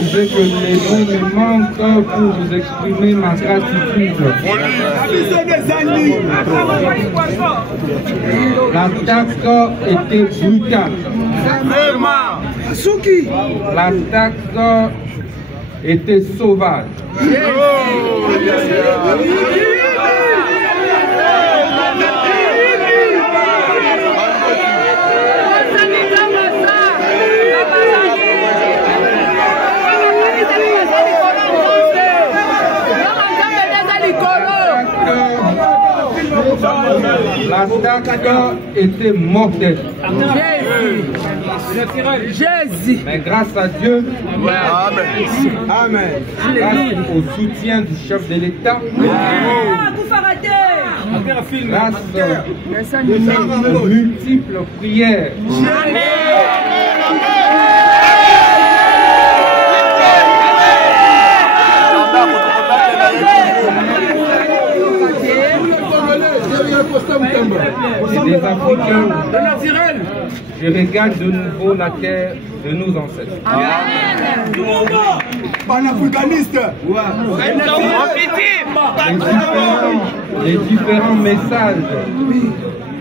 Je sais que les mots me manquent pour vous exprimer ma gratitude. L'attaque était brutale. L'attaque était sauvage. L'attaque était mortelle. Jésus. Mais grâce à Dieu, Amen. grâce au soutien du chef de l'État, grâce aux multiples prières, et des Africains, je regarde de nouveau la terre de nos ancêtres. Panafricaniste. Les différents messages,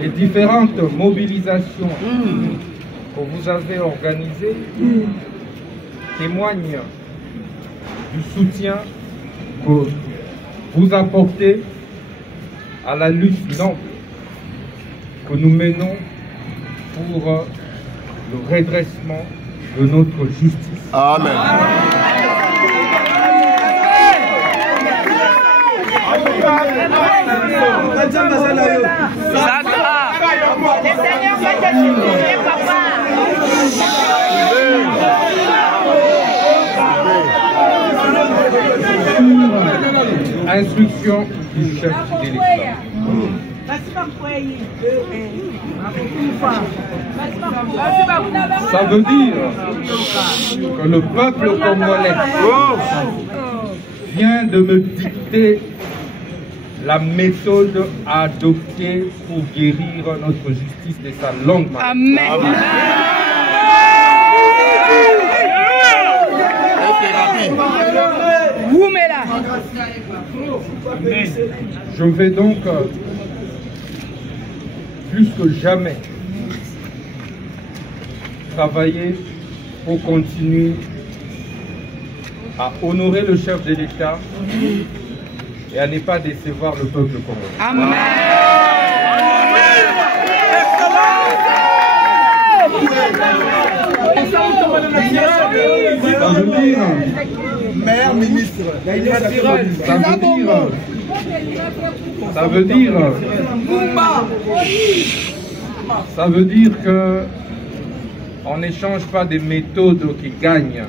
les différentes mobilisations que vous avez organisées témoignent du soutien que vous apportez à la lutte noble que nous menons pour le redressement de notre justice. Amen. Instruction du chef de l'État. Ça veut dire que le peuple congolais vient de me dicter la méthode à adopter pour guérir notre justice de sa longue maladie. Amen. Je vais donc, plus que jamais, travailler pour continuer à honorer le chef de l'État et à ne pas décevoir le peuple congolais. Amen. Ça veut dire, Maire, ministre. ça veut dire que on n'échange pas des méthodes qui gagnent.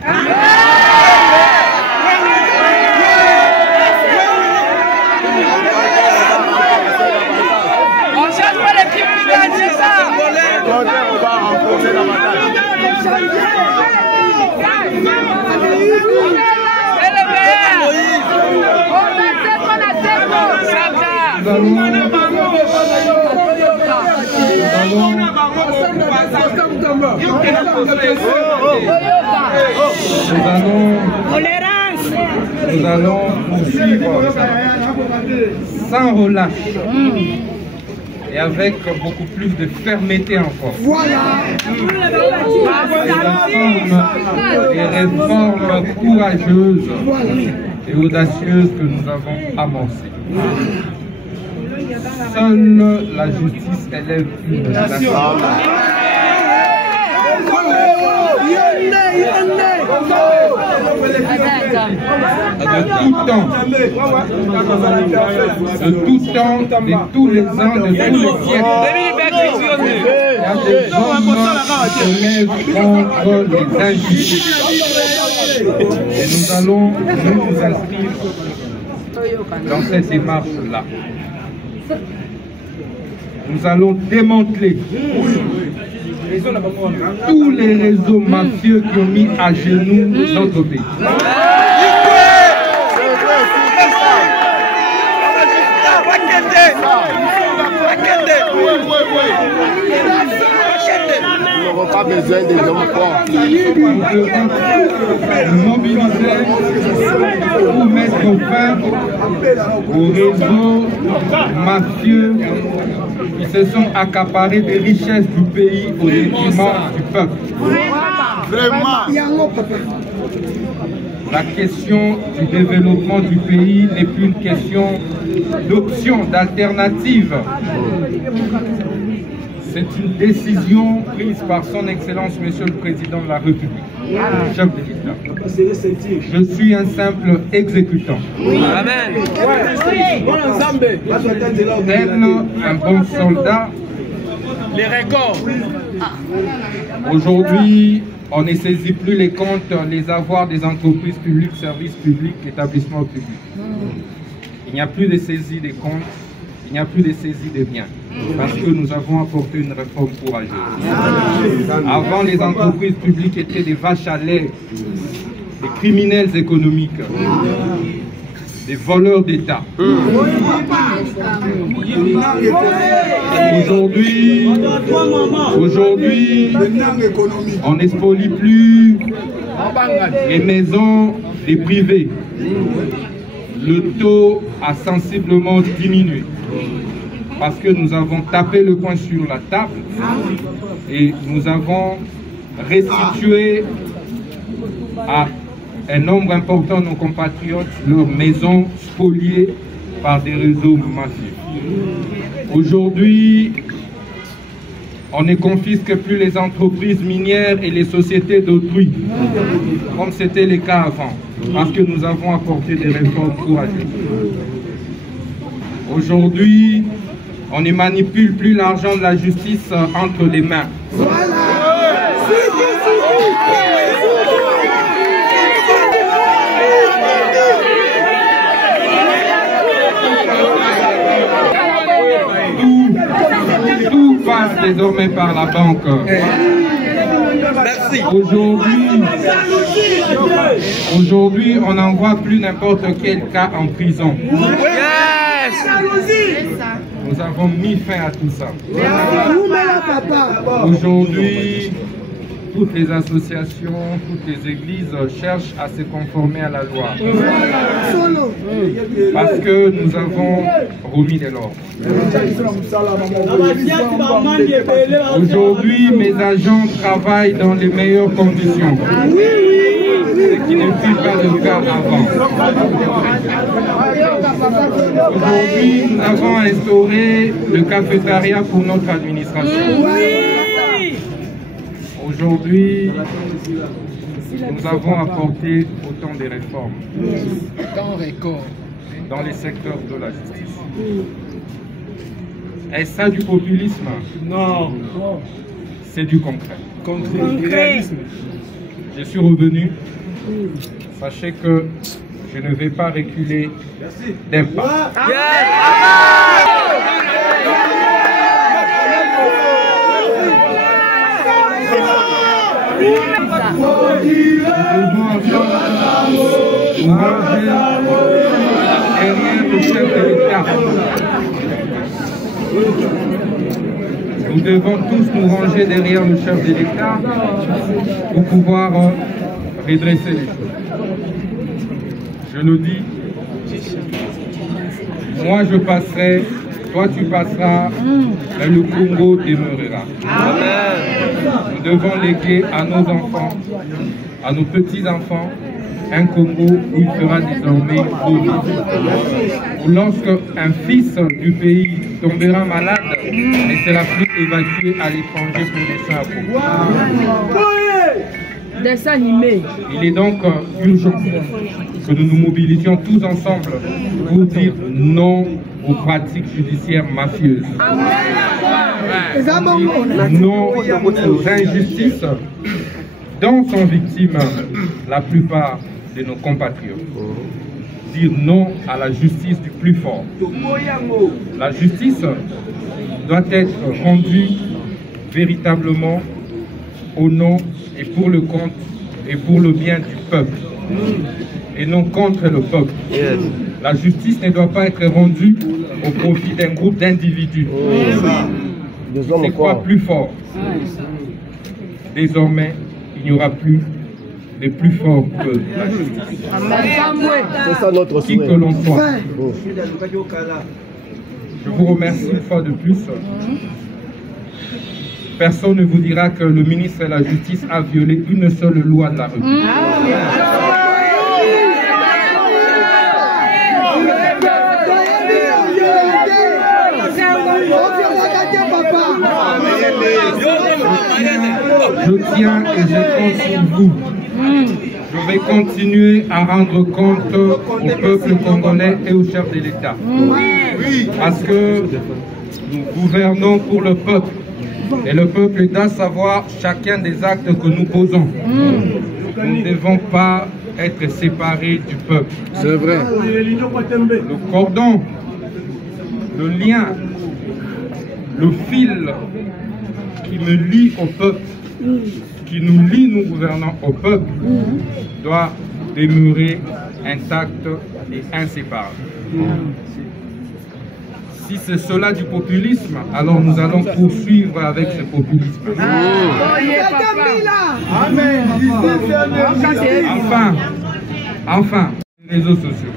On change pas l'équipe qui gagne, c'est ça. On va renforcer la bataille. Nous allons poursuivre sans relâche et avec beaucoup plus de fermeté encore. Des réformes courageuses et audacieuses que nous avons amorcées. Seule la justice élève une nation. De tout temps, de tous les ans, de tous les siècles, il y a des hommes qui se lèvent contre les injustices. Et nous allons nous inscrire dans cette démarche-là. Nous allons démanteler tous les réseaux mafieux qui ont mis à genoux notre pays. n'avons pas besoin des hommes forts. Nous mobiliser pour mettre fin aux réseaux mafieux qui se sont accaparés des richesses du pays au détriment du peuple. Vraiment. La question du développement du pays n'est plus une question d'option, d'alternative. C'est une décision prise par son Excellence, Monsieur le Président de la République, chef de l'État. Je suis un simple exécutant. Amen. Tel un bon soldat. Les records. Aujourd'hui, on ne saisit plus les comptes, les avoirs des entreprises publiques, services publics, établissements publics. Il n'y a plus de saisie des comptes, il n'y a plus de saisie des biens. Parce que nous avons apporté une réforme courageuse. Avant, les entreprises publiques étaient des vaches à lait, des criminels économiques, des voleurs d'État. Aujourd'hui, on n'expolie plus les maisons des privés. Le taux a sensiblement diminué parce que nous avons tapé le poing sur la table et nous avons restitué à un nombre important de nos compatriotes leurs maisons spoliées par des réseaux mafieux. Aujourd'hui, on ne confisque plus les entreprises minières et les sociétés d'autrui, comme c'était le cas avant, parce que nous avons apporté des réformes courageuses. Aujourd'hui, on ne manipule plus l'argent de la justice entre les mains. Tout passe désormais par la banque. Aujourd'hui, on n'envoie plus n'importe quel cas en prison. Nous avons mis fin à tout ça. Aujourd'hui, toutes les associations, toutes les églises cherchent à se conformer à la loi. Parce que nous avons remis de l'ordre. Aujourd'hui, mes agents travaillent dans les meilleures conditions. Ce qui ne fut pas le cas avant. Aujourd'hui, nous avons instauré le cafétéria pour notre administration. Aujourd'hui, nous avons apporté autant de réformes dans les secteurs de la justice. Est-ce ça du populisme? Non. C'est du concret. Concret. Je suis revenu. Sachez que je ne vais pas reculer d'un pas. Derrière le chef de l'État. Nous devons tous nous ranger derrière le chef de l'État pour pouvoir redresser les choses. Je le dis, moi je passerai, toi tu passeras, mais le Congo demeurera. Nous devons léguer à nos enfants, à nos petits-enfants, un Congo où il sera désormais pauvre. Où lorsque un fils du pays tombera malade, il ne sera plus évacué à l'étranger pour des soins appropriés. Dessin animé. Il est donc urgent que nous nous mobilisions tous ensemble pour dire non aux pratiques judiciaires mafieuses. Non aux injustices dont sont victimes la plupart de nos compatriotes. Dire non à la justice du plus fort. La justice doit être rendue véritablement au nom et pour le compte et pour le bien du peuple et non contre le peuple. La justice ne doit pas être rendue au profit d'un groupe d'individus. C'est quoi plus fort? Désormais, il n'y aura plus de plus fort que la justice. C'est ça notre Qui que souhait. l'on soit. Je vous remercie une fois de plus. Personne ne vous dira que le ministre de la Justice a violé une seule loi de la République. Je tiens et je compte sur vous. Je vais continuer à rendre compte au peuple congolais et au chef de l'État. Parce que nous gouvernons pour le peuple. Et le peuple doit savoir chacun des actes que nous posons. Nous ne devons pas être séparés du peuple. C'est vrai. Le cordon, le lien, le fil qui me lie au peuple, qui nous lie, nous gouvernants, au peuple, doit demeurer intact et inséparable. Si c'est cela du populisme, alors nous allons poursuivre avec ce populisme. Enfin, les réseaux sociaux.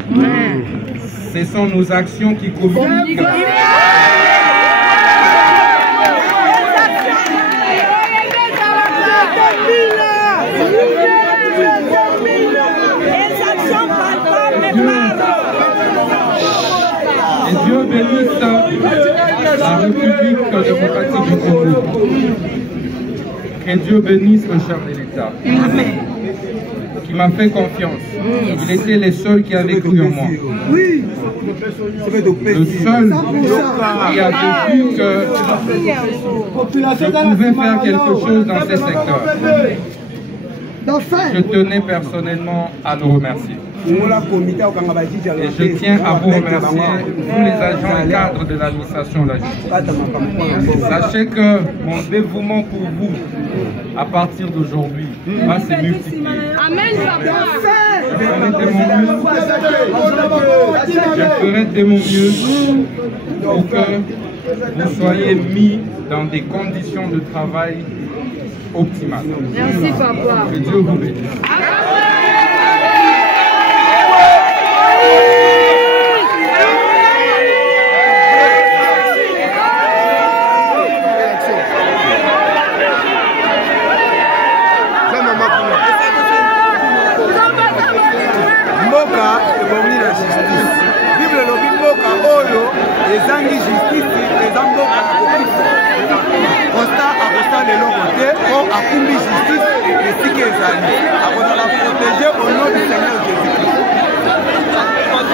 Ce sont nos actions qui communiquent. Et Dieu bénisse la République démocratique du Congo. Que Dieu bénisse le chef de l'État. Qui m'a fait confiance. Il était le seul qui avait cru en moi. Le seul qui avait vu que je pouvais faire quelque chose dans ce secteur. Je tenais personnellement à le remercier. Et je tiens à vous remercier, tous les agents et cadres de l'administration de la justice. Sachez que mon dévouement pour vous, à partir d'aujourd'hui, va se multiplier. Amen, Je ferai de mon mieux pour que vous soyez mis dans des conditions de travail optimales. Merci, papa. Que Dieu vous bénisse. ezangi justice eza mboka ya kokufa constat akosala lelo kote po akumbi justice esika ezali akozala protege au nom du Seigneur Jésus-Christ.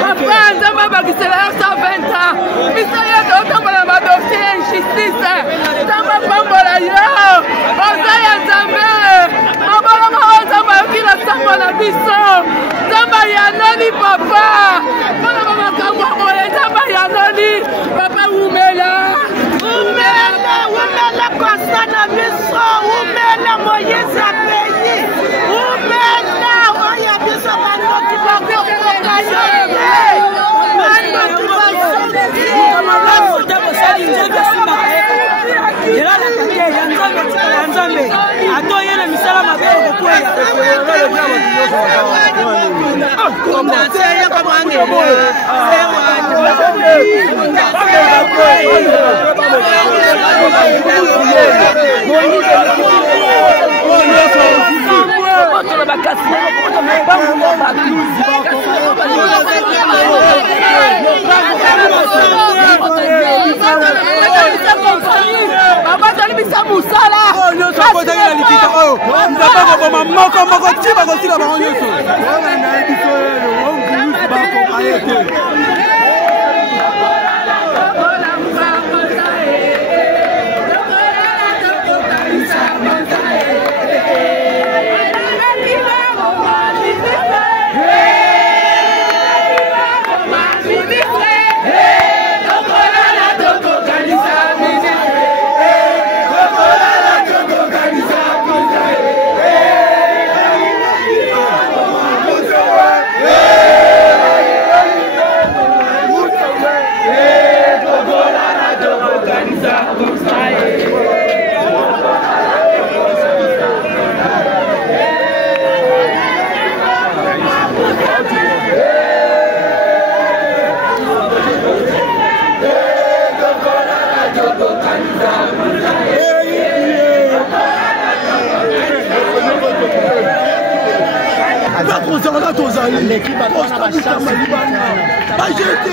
Papa, nzambe abakisela ya 120 ans biso nyonso otambola madosie ya injustice nzambe apambola yo oza ya nzambe mabolongo oyo nzambe ayoki na nsambo na biso nzambe ayanoli papa mpona bamakambo ya boye nzambe ayanoli papa umela umela kosa na biso umela moyezi apeyi umela oyo biso bandoki bakokoka yo atoyena misala mabe okokwela tokozala tozali kostabutama libanda bajete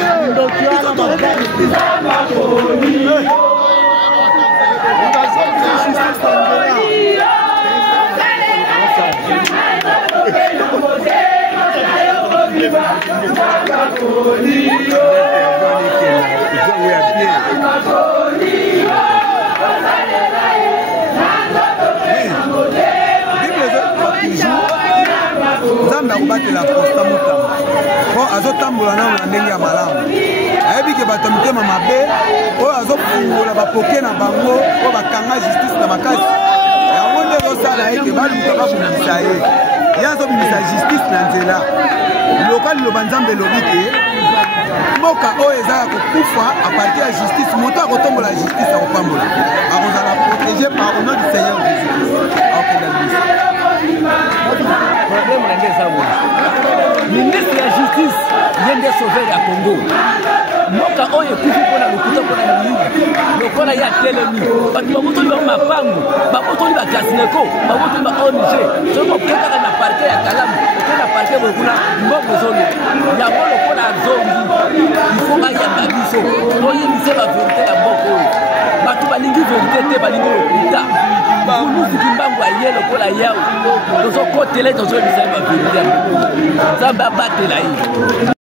nzambe akobatela Constant Mutamba po azotambola nano na ndenge ya malamu ayebi ke bato mitema mabe oyo azofungola bapoke na bango po bakanga justice na makasi yango nde ezosala eke baluka babundisa ye ye azobimisa justice na nzela loka liloba nzambe elobi ke mboka oyo eza ya kokufa apartir ya justice moto akotombola justice akopambola akozala protégé par au nom du Seigneur Jésus-Christ akokenda libisa problème na ndeza wo ministre ya justice yende sauver ya Congo mboka oyo ekufi mpona lokuta mpona moyubi lokola ya telemi bato babotoli bango mapango babotoli bakasineko babotoli ba ONG soki okendaka na parke ya Kalamu oke na parke boye kuna mbongo ezoloba yango lokola azongi ifo ayamba biso toyebise baverité ya mboka oyo bato balingi verité te balingi lokuta balusiki mbango aye lokola yawo tozokotela tozoyebisa ye baverité ya mboka nzambe abatela ye